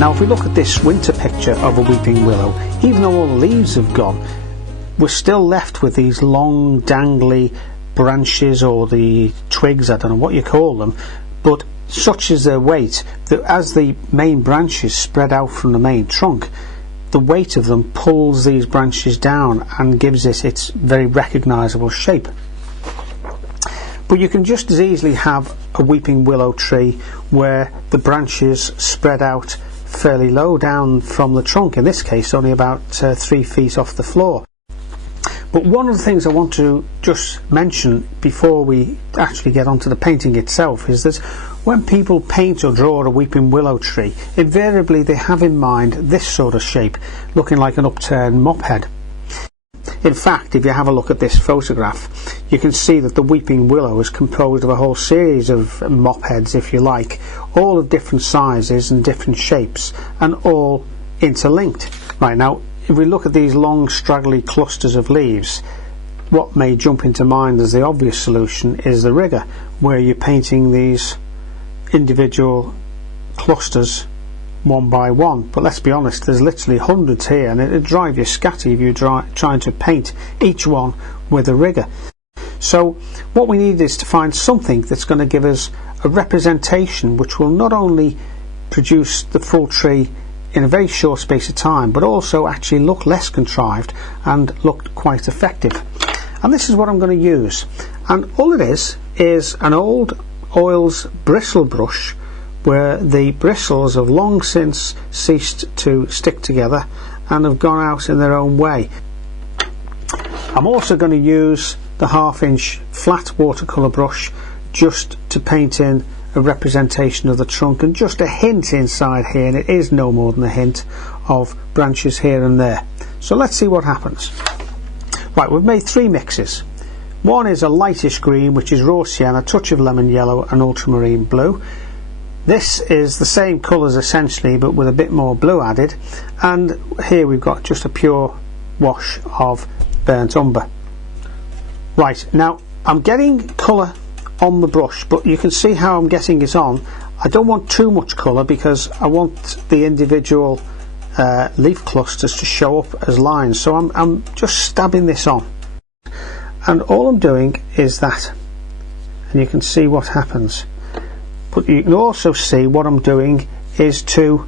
Now if we look at this winter picture of a weeping willow, even though all the leaves have gone, we're still left with these long dangly branches, or the twigs, I don't know what you call them, but such is their weight that as the main branches spread out from the main trunk, the weight of them pulls these branches down and gives it its very recognisable shape. But you can just as easily have a weeping willow tree where the branches spread out fairly low down from the trunk, in this case only about 3 feet off the floor. But one of the things I want to just mention before we actually get onto the painting itself is that when people paint or draw a weeping willow tree, invariably they have in mind this sort of shape, looking like an upturned mop head. In fact, if you have a look at this photograph, you can see that the weeping willow is composed of a whole series of mop heads, if you like, all of different sizes and different shapes, and all interlinked. Right, now if we look at these long straggly clusters of leaves, what may jump into mind as the obvious solution is the rigger, where you're painting these individual clusters one by one. But let's be honest, there's literally hundreds here, and it'd drive you scatty if you're trying to paint each one with a rigger. So what we need is to find something that's going to give us a representation which will not only produce the full tree in a very short space of time, but also actually look less contrived and look quite effective. And this is what I'm going to use, and all it is an old oils bristle brush where the bristles have long since ceased to stick together and have gone out in their own way. I'm also going to use the 1/2 inch flat watercolour brush just to paint in a representation of the trunk, and just a hint inside here, and it is no more than a hint, of branches here and there. So let's see what happens. Right, we've made 3 mixes. One is a lightish green, which is raw sienna, a touch of lemon yellow and ultramarine blue. This is the same colours essentially, but with a bit more blue added, and here we've got just a pure wash of burnt umber. Right, now I'm getting colour on the brush, but you can see how I'm getting it on. I don't want too much colour because I want the individual leaf clusters to show up as lines, so I'm just stabbing this on, and all I'm doing is that, and you can see what happens. But you can also see what I'm doing is to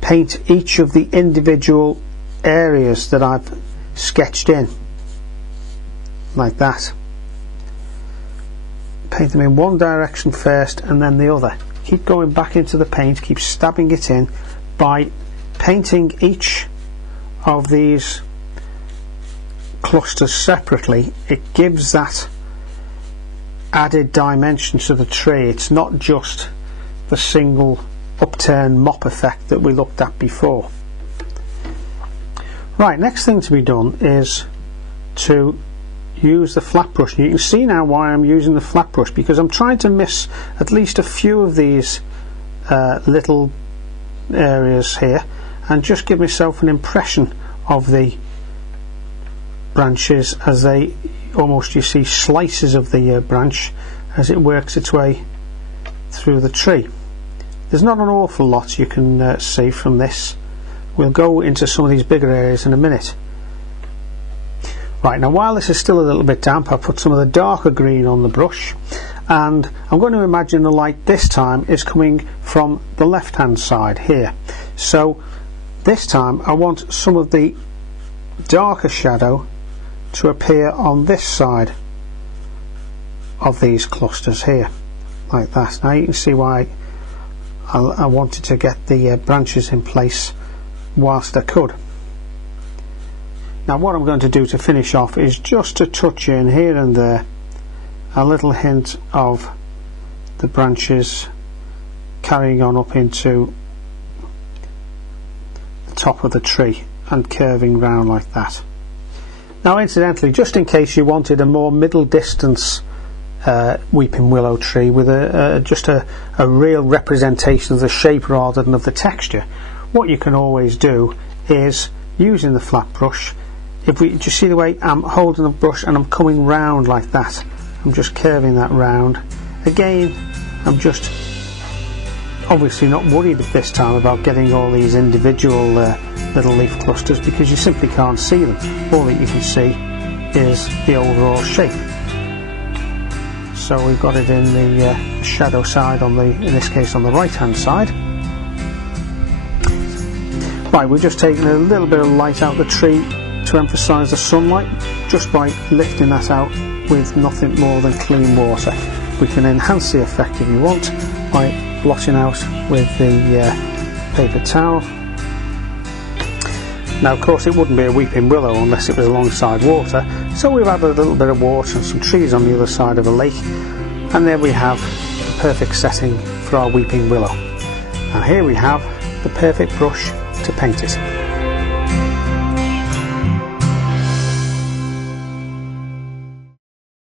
paint each of the individual areas that I've sketched in, like that. Paint them in one direction first and then the other. Keep going back into the paint, keep stabbing it in. By painting each of these clusters separately, it gives that added dimension to the tree. It's not just the single upturned mop effect that we looked at before. Right, next thing to be done is to use the flat brush. And you can see now why I'm using the flat brush, because I'm trying to miss at least a few of these little areas here and just give myself an impression of the branches as they almost, you see slices of the branch as it works its way through the tree. There's not an awful lot you can see from this. We'll go into some of these bigger areas in a minute. Right, now while this is still a little bit damp, I've put some of the darker green on the brush, and I'm going to imagine the light this time is coming from the left hand side here. So this time I want some of the darker shadow to appear on this side of these clusters here, like that. Now you can see why I wanted to get the branches in place whilst I could. Now what I'm going to do to finish off is just to touch in here and there a little hint of the branches carrying on up into the top of the tree and curving round like that. Now incidentally, just in case you wanted a more middle distance weeping willow tree with just a real representation of the shape rather than of the texture, what you can always do is, using the flat brush, if we just see the way I'm holding the brush and I'm coming round like that, I'm just curving that round. Again, I'm just obviously not worried at this time about getting all these individual little leaf clusters, because you simply can't see them. All that you can see is the overall shape. So we've got it in the shadow side, on the, in this case on the right hand side. Right, we're just taking a little bit of light out of the tree to emphasise the sunlight, just by lifting that out with nothing more than clean water. We can enhance the effect if you want by blotting out with the paper towel. Now of course it wouldn't be a weeping willow unless it was alongside water, so we've added a little bit of water and some trees on the other side of a lake, and there we have the perfect setting for our weeping willow. And here we have the perfect brush to paint it.